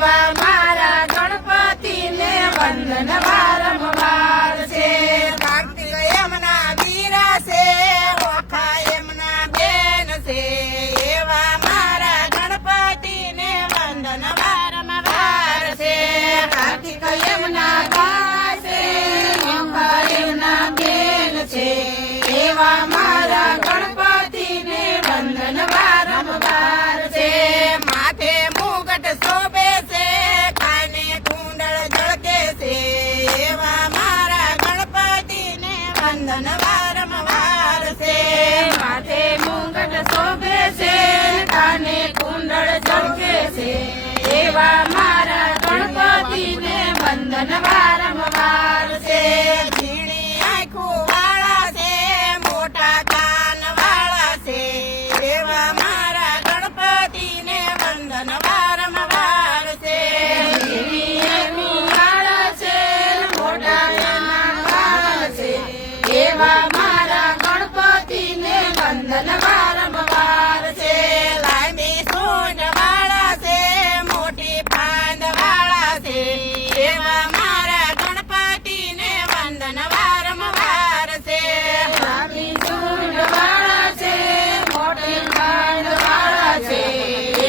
એવા મારા ગણપતિને વંદન વારંવાર છે. કાર્તિક એમના વીરા છે, ઓખા એમના બેન છે, એવા મારા ગણપતિને વંદન વારંવાર છે. કાર્તિક એમના બા છે, ઓખા એમના બેન છે, એવા મારા ગણપતિને વંદન વારંવાર છે. માથે મુગટ શોભે છે, કાને કુંડળ ઝળકે છે, એવા મારા ગણપતિને વંદન વારંવાર છે. માથે મુગટ શોભે છે, કાને કુંડળ ઝળકે છે, એવા મારા ગણપતિને વંદન વારંવાર છે. ઝીણી આંખો વાળા છે, મોટા કાન વાળા છે, એવા મારા ગણપતિને વંદન વારંવાર છે. ઝીણી આંખો વાળા છે, મોટા કાન વાળા છે, એવા મારા ગણપતિને વંદન વારંવાર છે. લાંબી સૂંઢ વાળા છે, મોટી પાંદ વાળા છે, એવા મારા ગણપતિને વંદન વારંવાર છે. લાંબી સૂંઢ વાળા છે, મોટી પાંદ વાળા છે,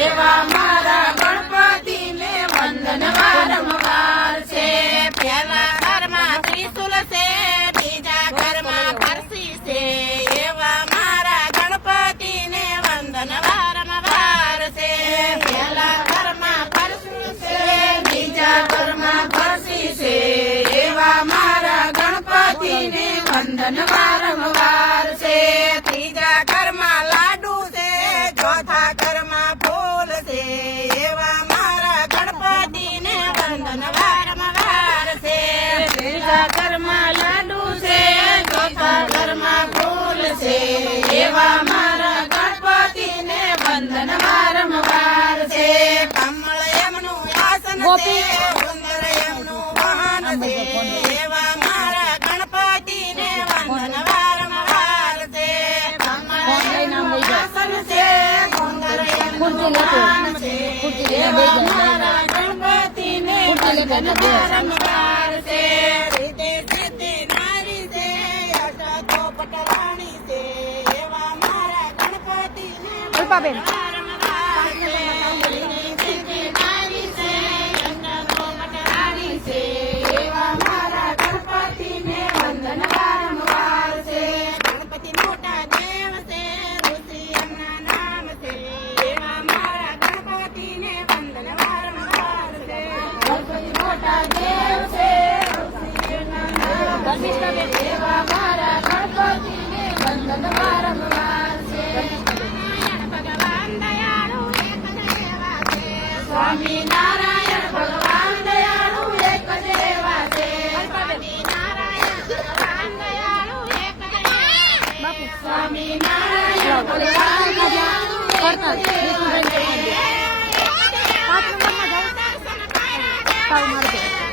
એવા મારા ગણપતિને વંદન વારંવાર છે. પહેલા ઘરમાં ત્રિશુલ છે, બીજા ઘરમાં ફરસી છે, એવા મારા ગણપતિને વંદન વારંવાર છે. પહેલા ઘરમાં ફરસી છે, બીજા ઘરમાં ફરસી છે, એવા મારા ગણપતિને વંદન વારંવાર છે. ત્રીજા ઘરમાં લાડુ છે, ચોથા ઘરમાં ફૂલ છે, એવા મારા ગણપતિને વંદન વારંવાર છે. ત્રીજા ઘરમાં લાડુ છે, ચોથા ઘરમાં ફૂલ છે, એવા મારા ગણપતિને વંદન વારંવાર છે. કમળ એમનું આસન છે, સુંદર એમનું વાહન છે, એવા મારા ગણપતિને વંદન વારંવાર છે. કમળ એમનું આસન છે, સુંદર એમનું વાહન છે, એવા મારા ગણપતિને વંદન વારંવાર છે. રીતે સિદ્ધિ નારી છે, અષ્ટો પટરાણી છે, એવા મારા ગણપતિને અલ્પાબેન વારંવાર છે. રીતે સિદ્ધિ નારી છે, અષ્ટો પટરાણી છે, એવા મારા ગણપતિને વંદન વારંવાર છે. ગણપતિ મોટા દેવ છે, ઋષિ એમના નામ છે, એવા મારા ગણપતિને વંદન વારંવાર છે. ગણપતિ મોટા દેવ છે, ઋષિ એમના નામ છે, એવા મારા ગણપતિને વંદન વારંવાર છે. નારાયણ ભગવાન દયાળુ એક જ એવા છે, સ્વામી નારાયણ ભગવાન દયાળુ એક જ એવા છે. સ્વામી નારાયણ ભગવાન દયાળુ એક જ એવા છે. સ્વામી નારાયણ ભગવાન દયાળુ એક જ એવા છે.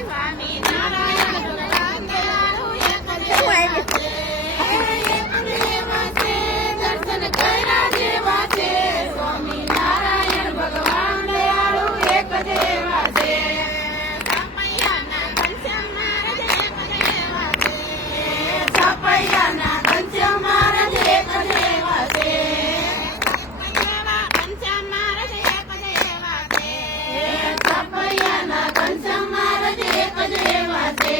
સ્વામી નારાયણ ભગવાન દયાળુ એક જ એવા છે. એક જ એવા છે, દર્શન કર્યા જેવા છે. સ્વામી નારાયણ ભગવાન દયાળુ એક જ એવા છે. સાપૈયાના ઘનશ્યામ મહારાજ એક જ એવા છે. સાપૈયાના ઘનશ્યામ મહારાજ એક જ એવા છે. સાપૈયાના ઘનશ્યામ મહારાજ એક જ એવા છે. સાપૈયાના ઘનશ્યામ મહારાજ એક જ એવા છે.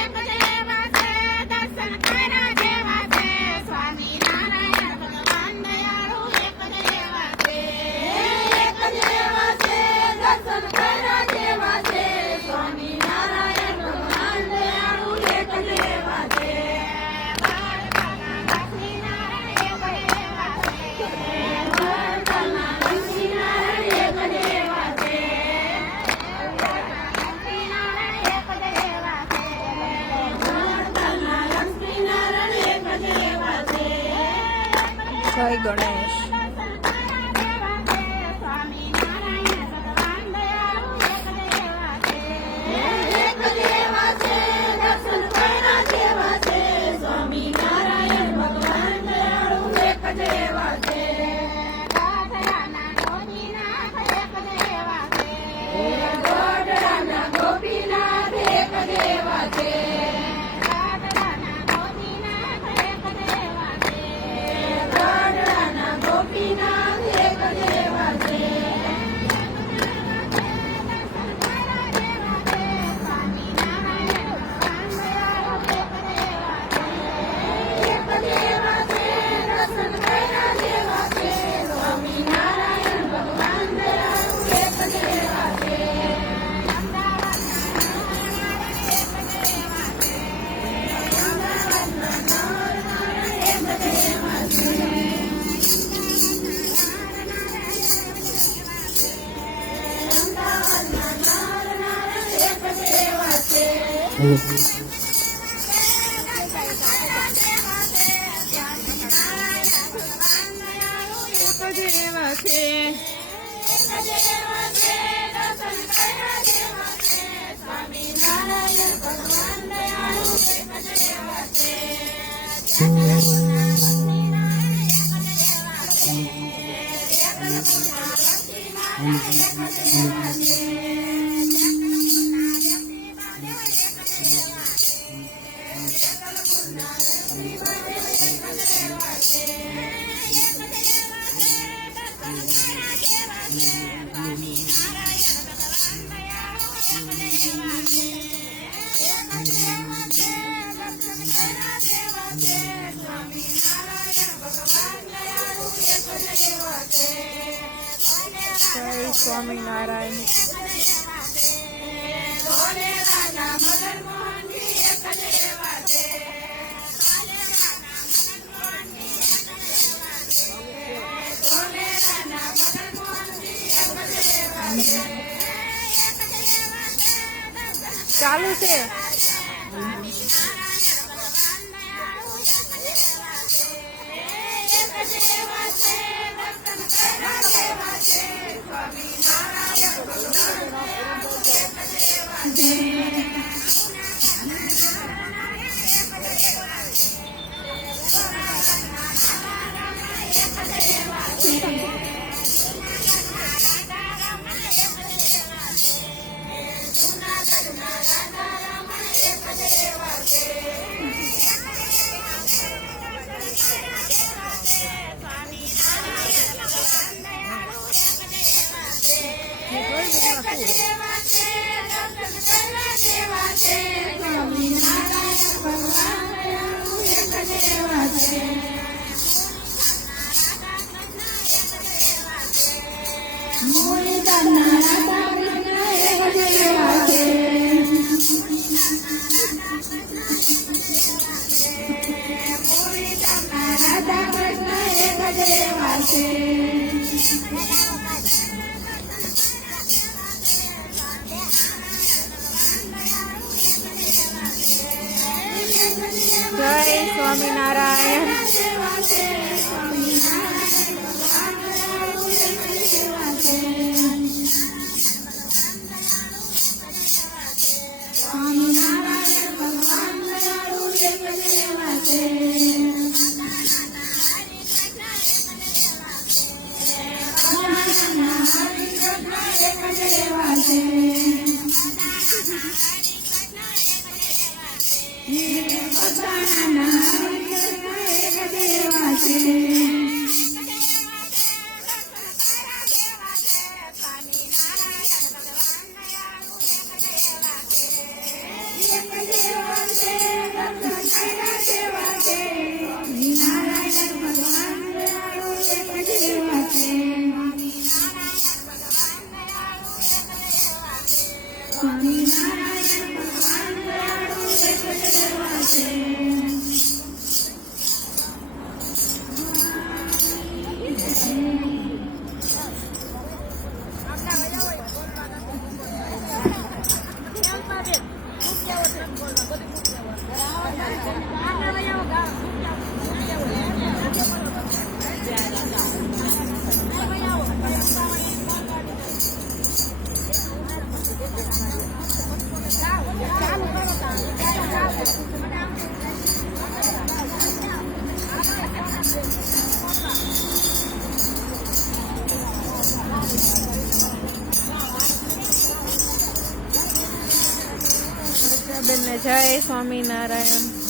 એક જ એવા છે, દર્શન કર્યા જેવા છે. સ્વામી નારાયણ ભગવાન દયાળુ એક જ એવા છે. એક જ એવા છે, દર્શન કર્યા જેવા છે. સ્વામી નારાયણ ભગવાન દયાળુ એક જ એવા છે. દ્વારકાના લક્ષ્મીનારાયણ એક જ એવા છે. દ્વારકાના લક્ષ્મીનારાયણ એક જ એવા છે. જય ગણેશ. સ્વામી નારાયણ ભગવાન દયાળુ એક જ એવા છે. એક જ એવા છે, દર્શન કર્યા જેવા છે. સ્વામી નારાયણ ભગવાન દયાળુ એક જ એવા છે. ગાઢરાના ગોપીનાથ એક જ એવા છે. જય સ્વામિનારાયણ. ચાલુ છે. જય સ્વામિનારાયણ. બેનને જય સ્વામિનારાયણ.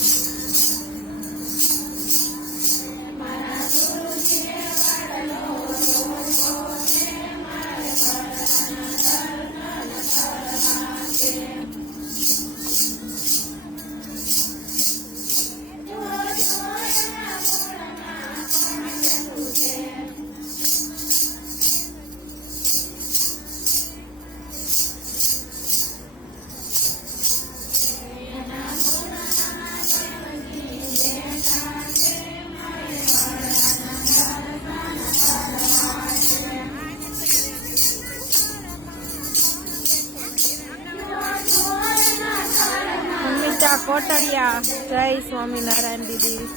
કોટડિયા. જય સ્વામિનારાયણ દીદી.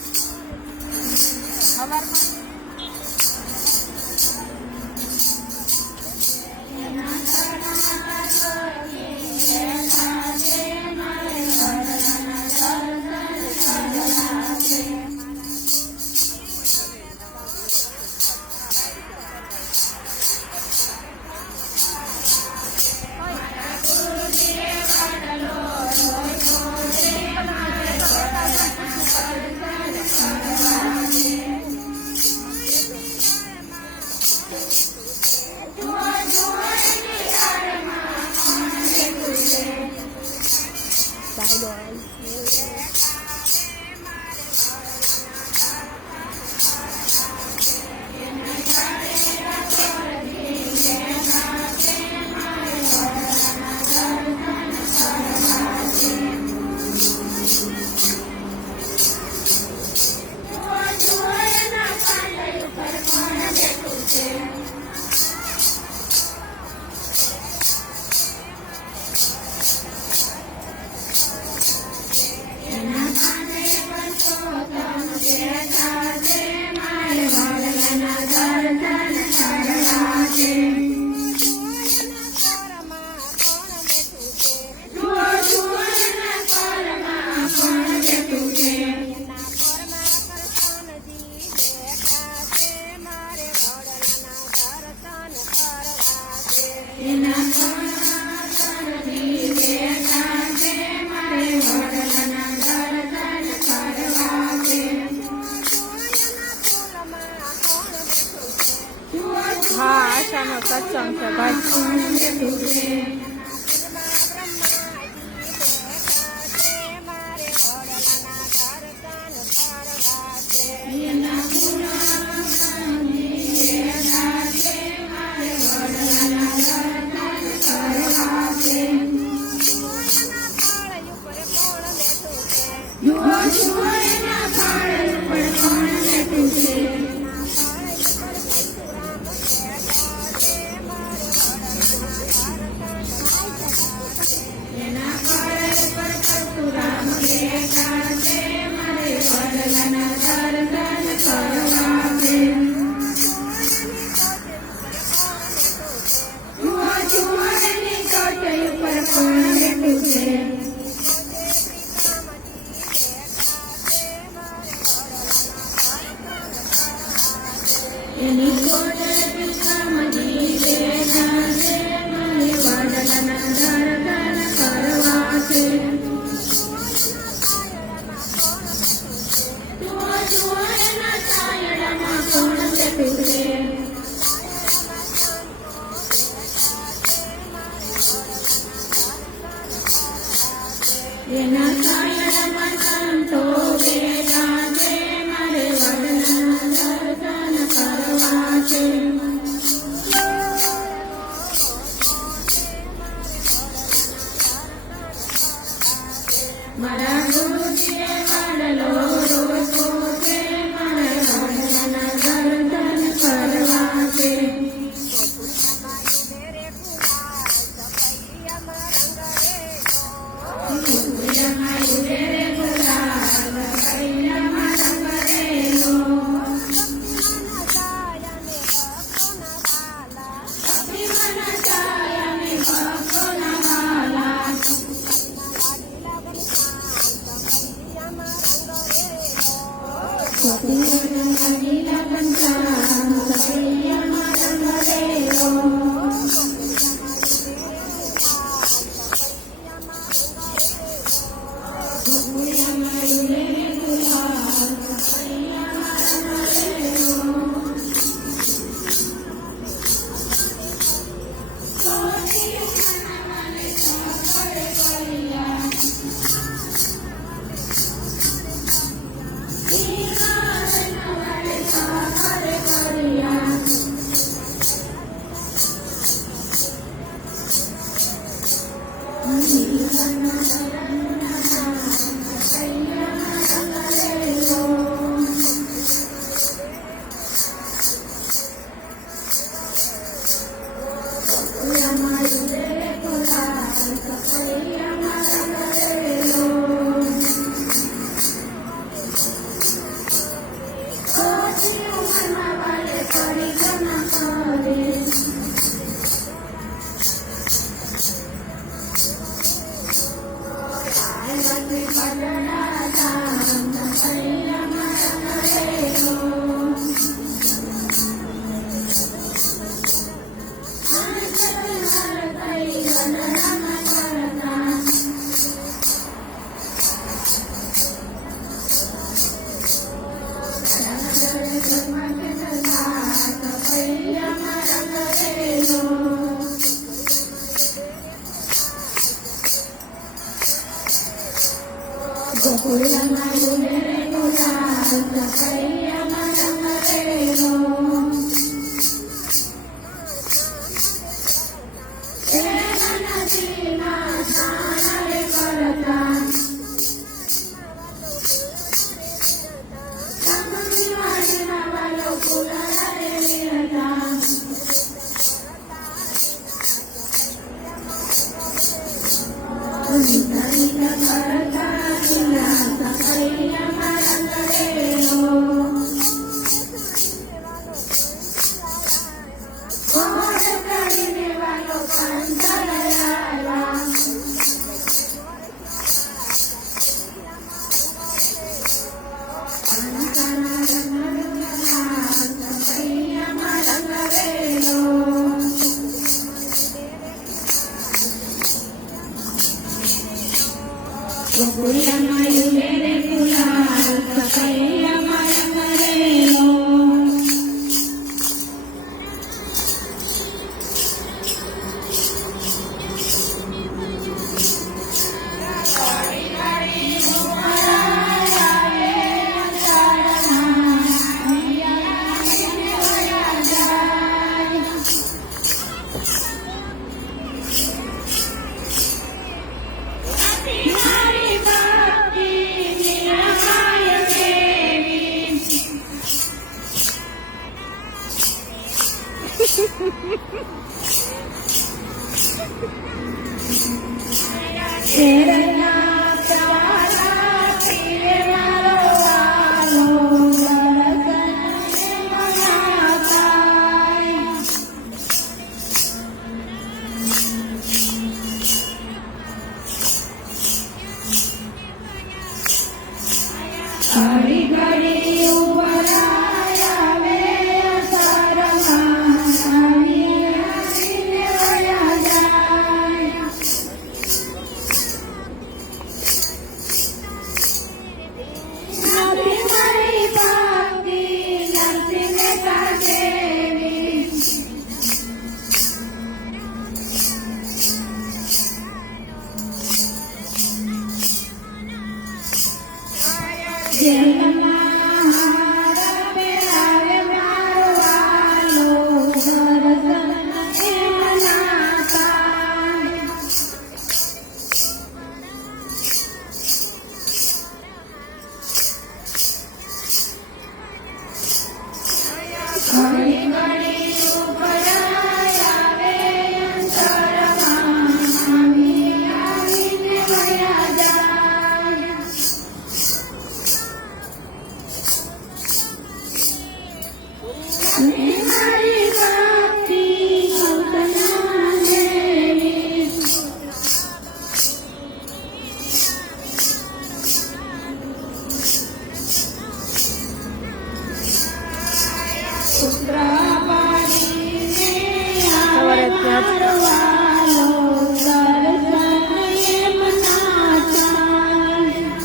હા, આશાનો સત્સંગ છે ભાઈ. Yeah.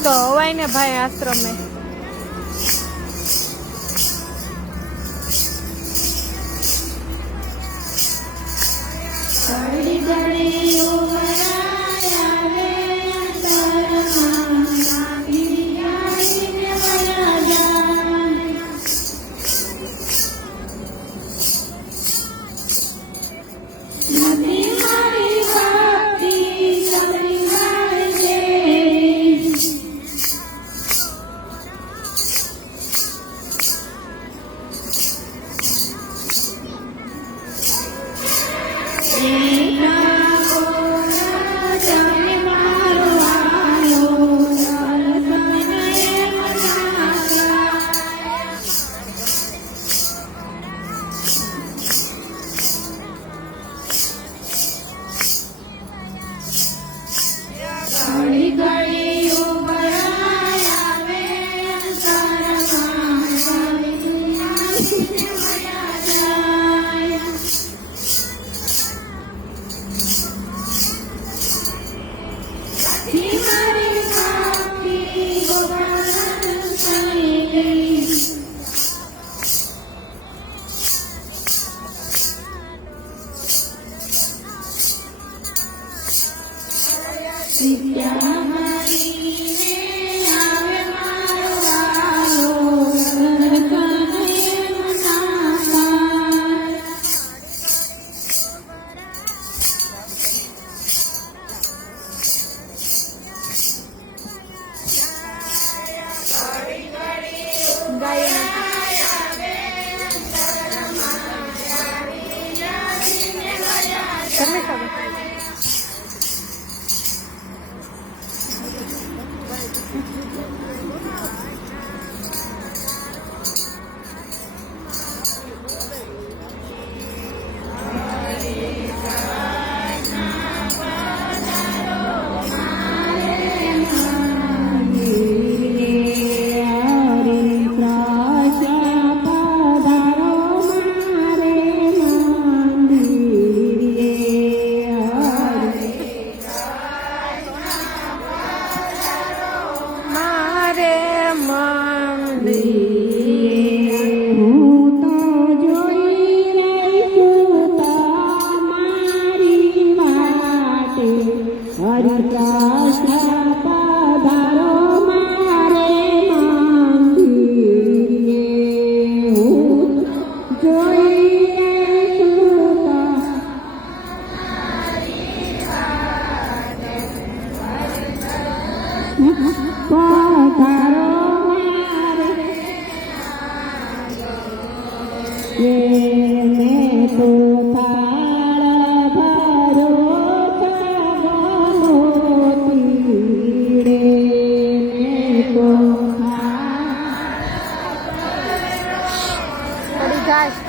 તો હવાય ને ભાઈ આશ્રમે મેં તો થાળ ભરો તીડે મેં તો પડી જાય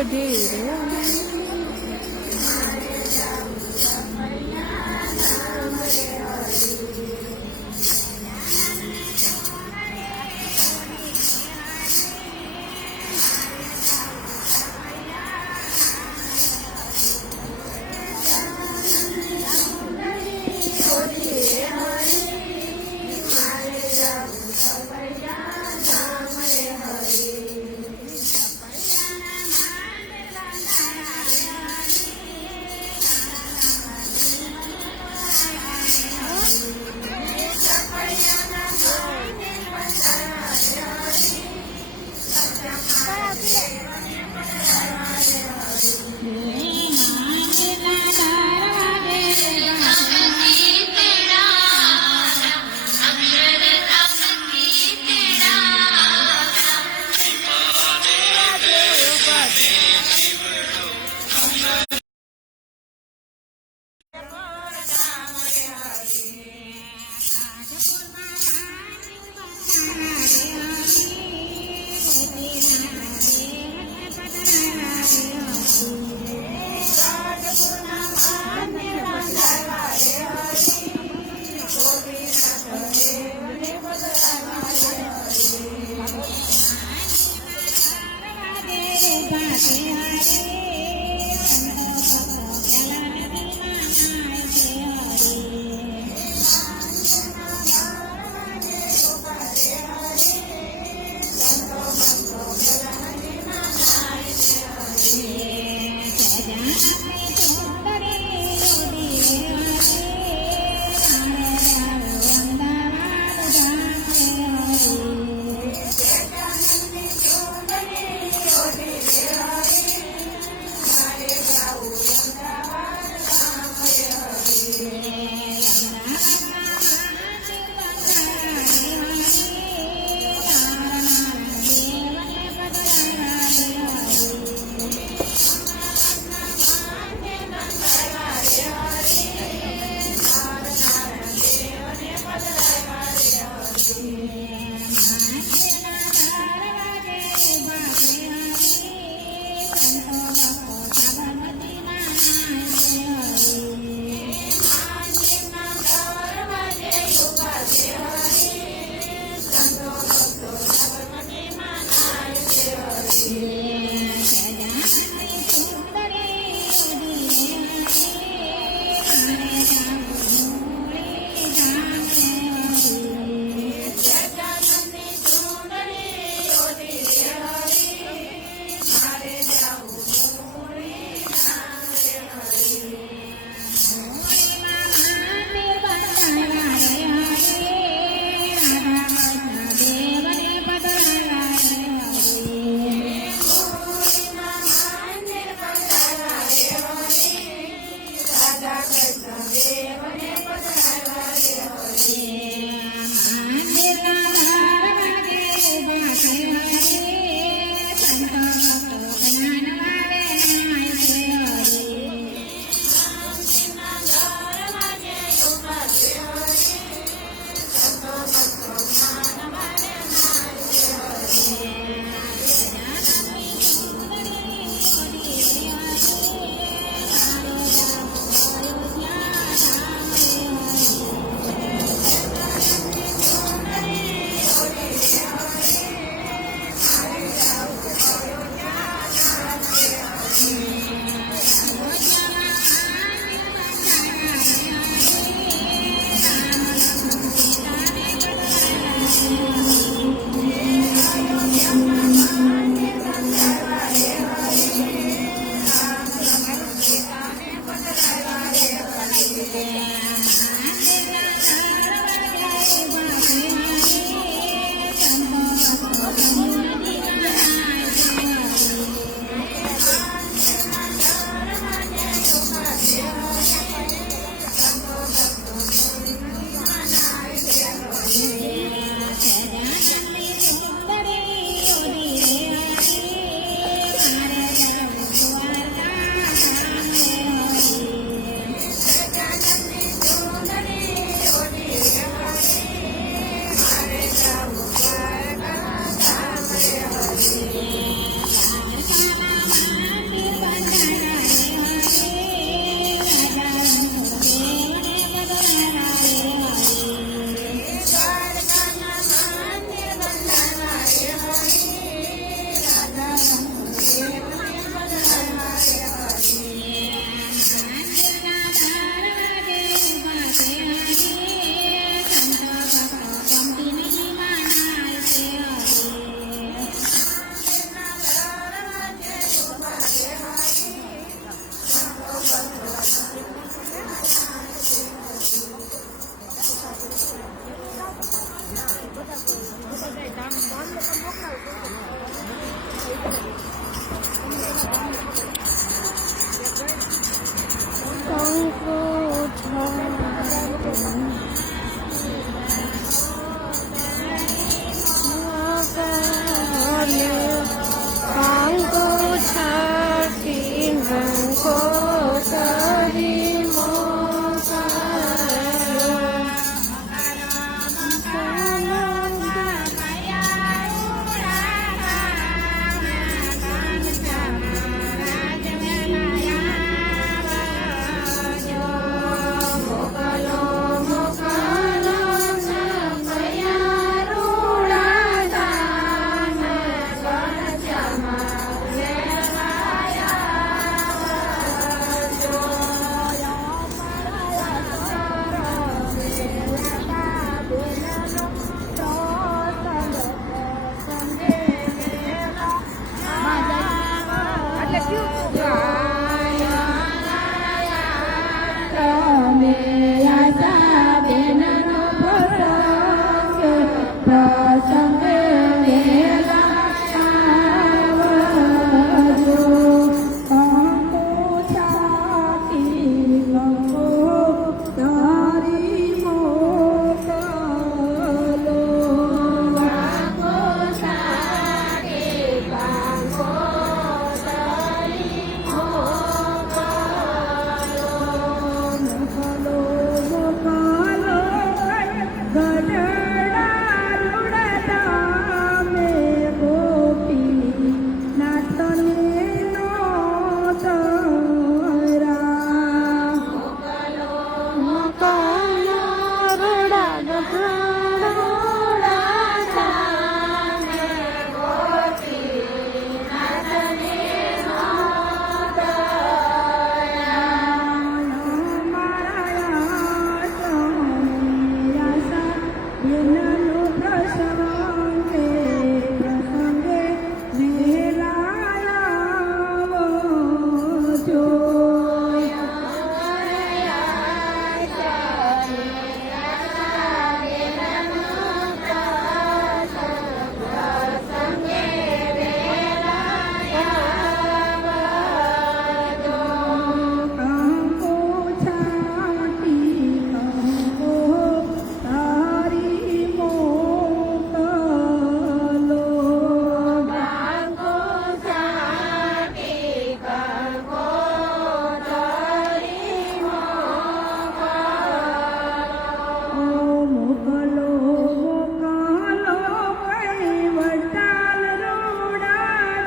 ઓઢી રે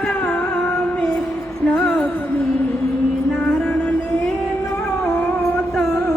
ધામે લક્ષ્મી નારાયણને નોતરા.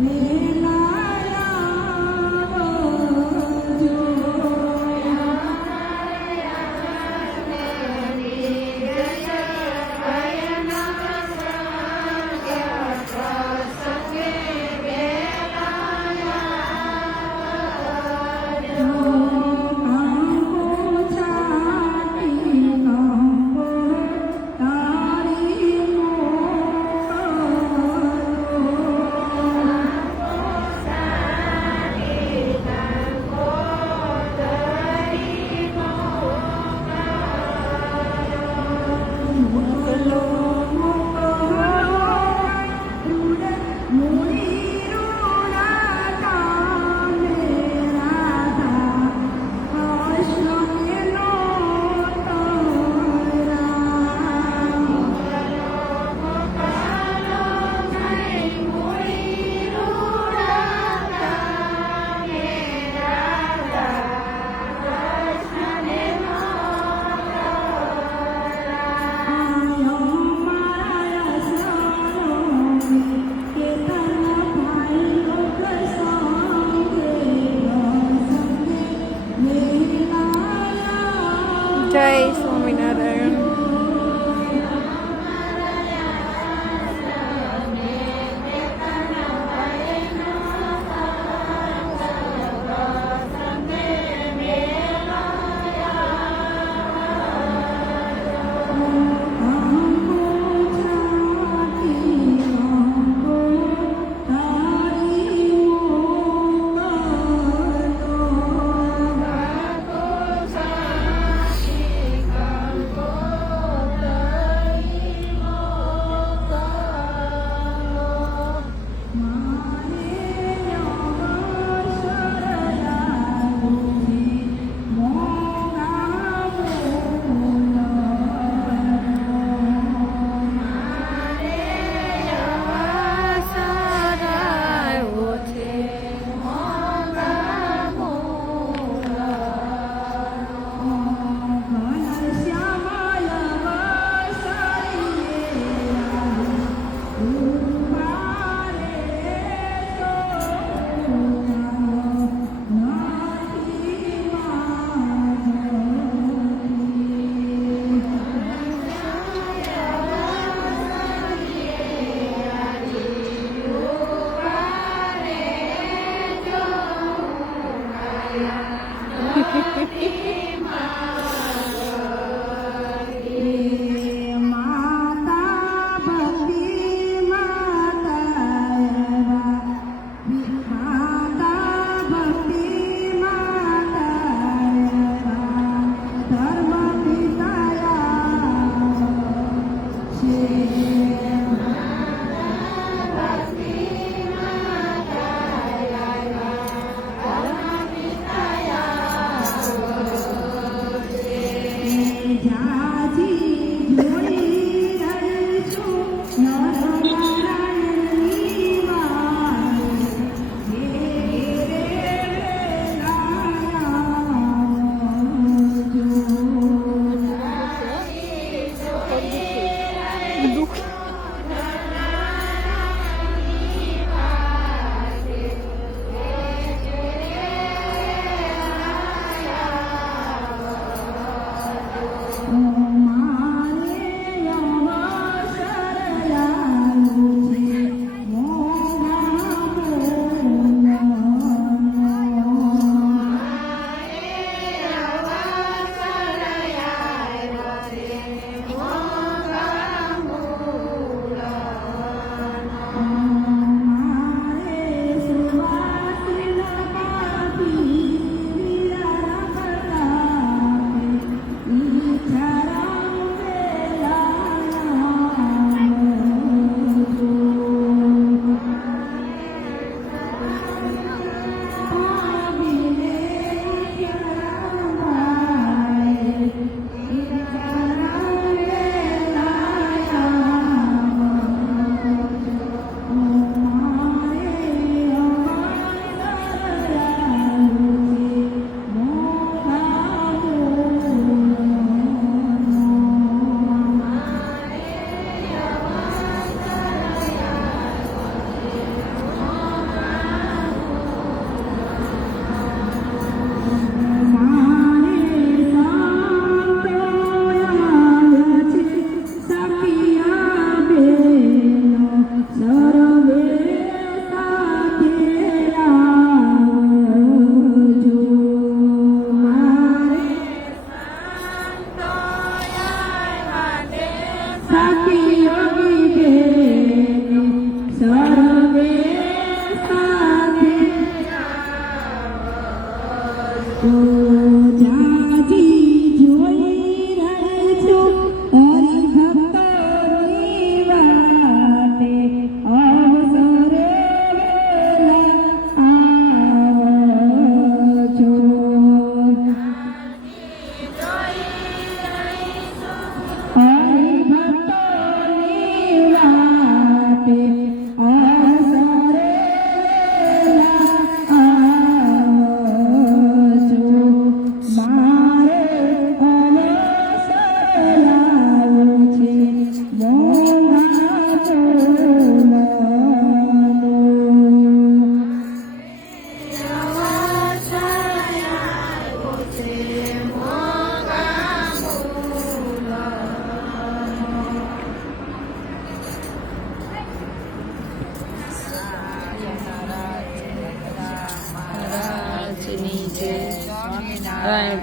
Hare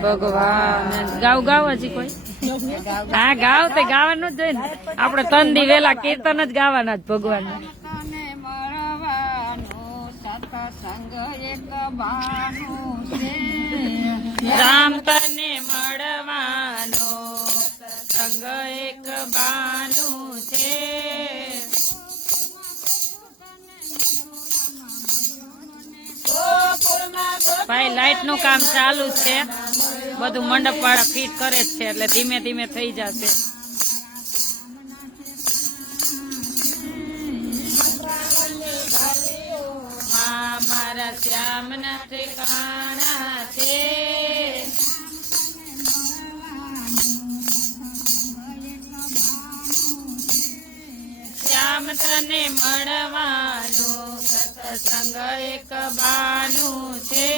ભગવાન ગાવ ગાવ હજી કોઈ હા ગાવ તે ગાવાનું જ જોઈએ ને આપણે 3 દી વેલા કીર્તન જ ગાવાના જ ભગવાન રામ તને મળવાનો સંગ એક બાનું છે ભાઈ લાઈટ નું કામ ચાલુ છે બધું મંડપ વાળા ફિટ કરે જ છે એટલે ધીમે ધીમે થઈ જશે મારા શ્યામ ના ઠેકાણા છે શ્યામ તને મળવાનું સત્સંગ એક બાનું છે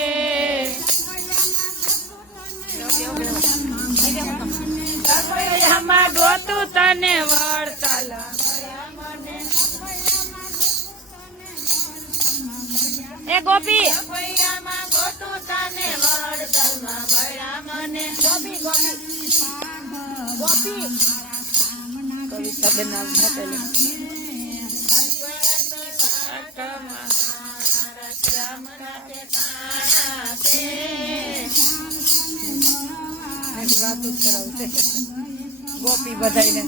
ગોતું તને વળતલ એ ગોપી ગોતું તને વળતલમાં મળ્યા મને ગોપી ગોપી ગોપી કવિતા બનાવ મોકલે વાતું કરાવશે ગોપી બધાઈને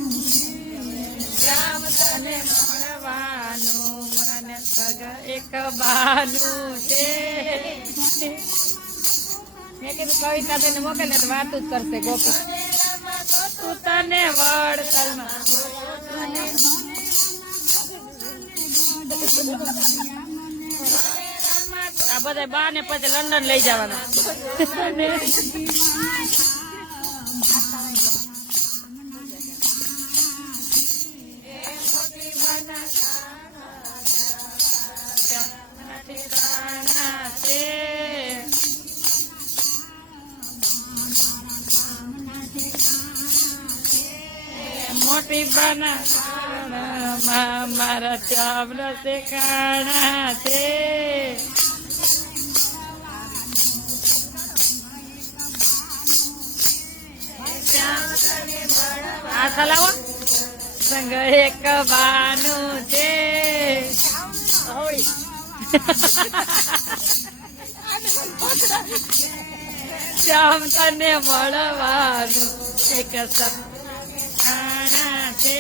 રામ તને મળવાનું મને સગ એક બાનું છે મેં કીધું કવિતા તેને મોકલે તો વાતું જ કરશે ગોપી તું તને વળતલમાં આ બધા બા ને પછી લંડન લઈ જવાના મોટી બના મારા ચામડા તે કાણા છે આ ચલાવો સંગ એક બાનું છે શ્યામ તને મળવાનું એક સત્કાણા છે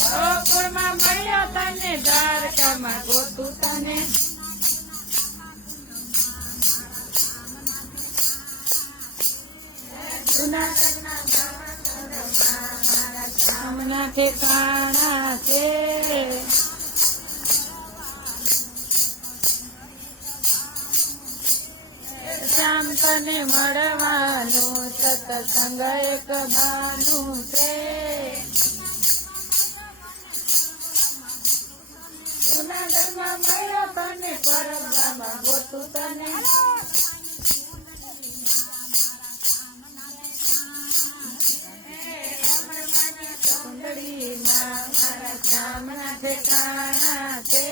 ગોકુળમાં મળ્યો તને દ્વારકામાં ગોતું તને હમણાં ઠેકાણા છે શ્યામ તને મળવાનું સત્સંગ એક બાનું છે જુનાગઢમાં મળ્યો તને પરબમાં ગોતું તને મારા શ્યામના ઠેકાણા છે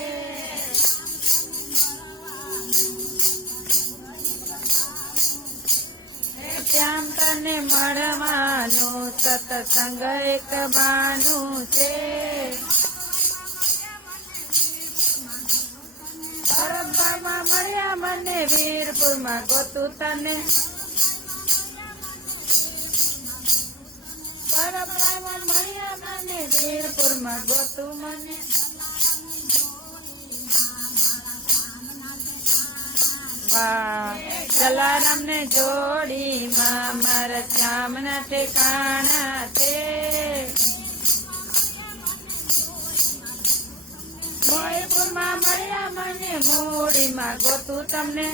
શ્યામ તને મળવાનું સત્સંગ એક બાનું છે વીરપુરમાં ગોતું તને પરબડામાં મળ્યા મને વીરપુરમાં ગોતું મને વાહ જલારામ ને જોડીમાં મારા શ્યામના ઠેકાણા છે મોયપુરમાં મળ્યા મને મૂડીમાં ગોતું તમને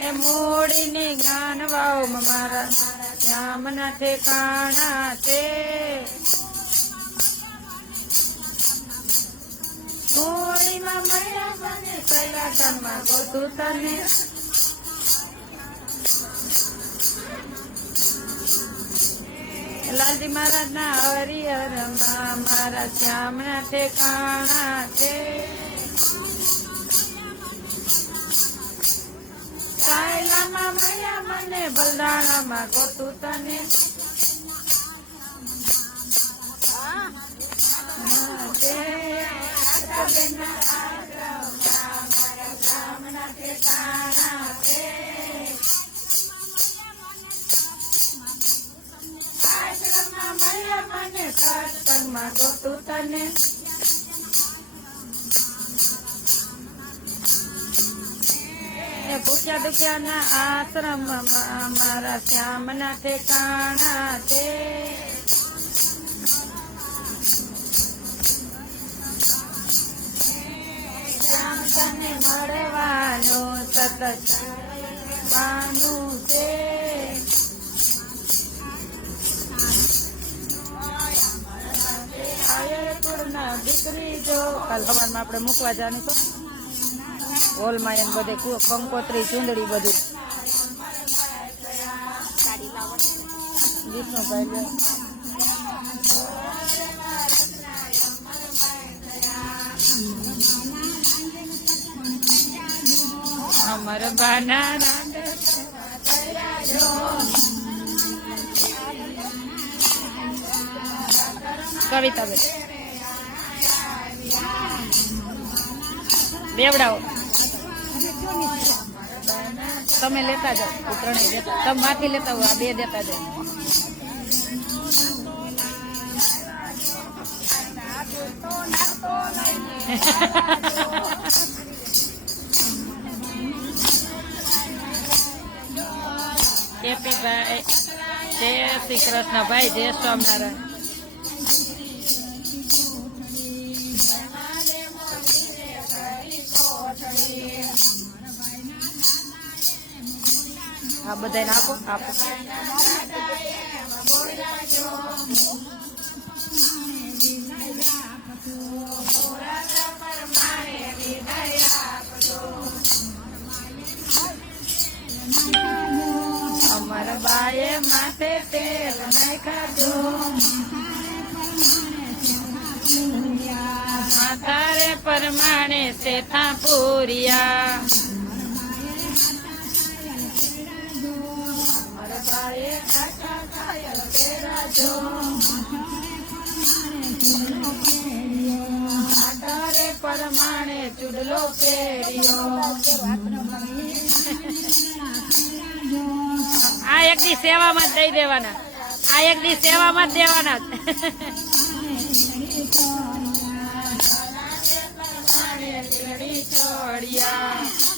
એ મૂડીની ગાન વાવમાં મારા શ્યામના ઠેકાણા છે મૂડીમાં મળ્યા મને કૈલાસમાં ગોતું તને લાલજી મહારાજ ના હરિહરમાં મારા શ્યામના ઠેકાણા છે સાયલામાં મળ્યા મને બલદાણામાં ગોતું તને મને સત્સંગમાં ગોતું તને ભૂખ્યા દુખ્યાના આશ્રમમાં મારા શ્યામના ઠેકાણા છે શ્યામ તને મળવાનું સતત બાનું છે દીકરી જો કાલ હવારમાં આપણે મૂકવા જવાનું તો હોલમાં એમ બધે કંકોત્રી ચૂંદડી બધું ગીતનો ભાઈ અમર બાના કવિતા બેન બેવડાવો તમે લેતા જાઓ ત્રણેય દેતા તમે માંથી લેતા હોય આ બે દેતા જાઓ કેપી ભાઈ જય શ્રી કૃષ્ણ ભાઈ જય સ્વામિનારાયણ આ બધાને આપો આપો અમારા બાએ માથે તેલ નાખ્યું માતારે પરમાણે શેઠા પૂરિયા પરમાણે ચૂડલો પહેર્યો આ એક દી સેવામાં જ દઈ દેવાના આ એક દી સેવામાં જ દેવાના ચોડિયા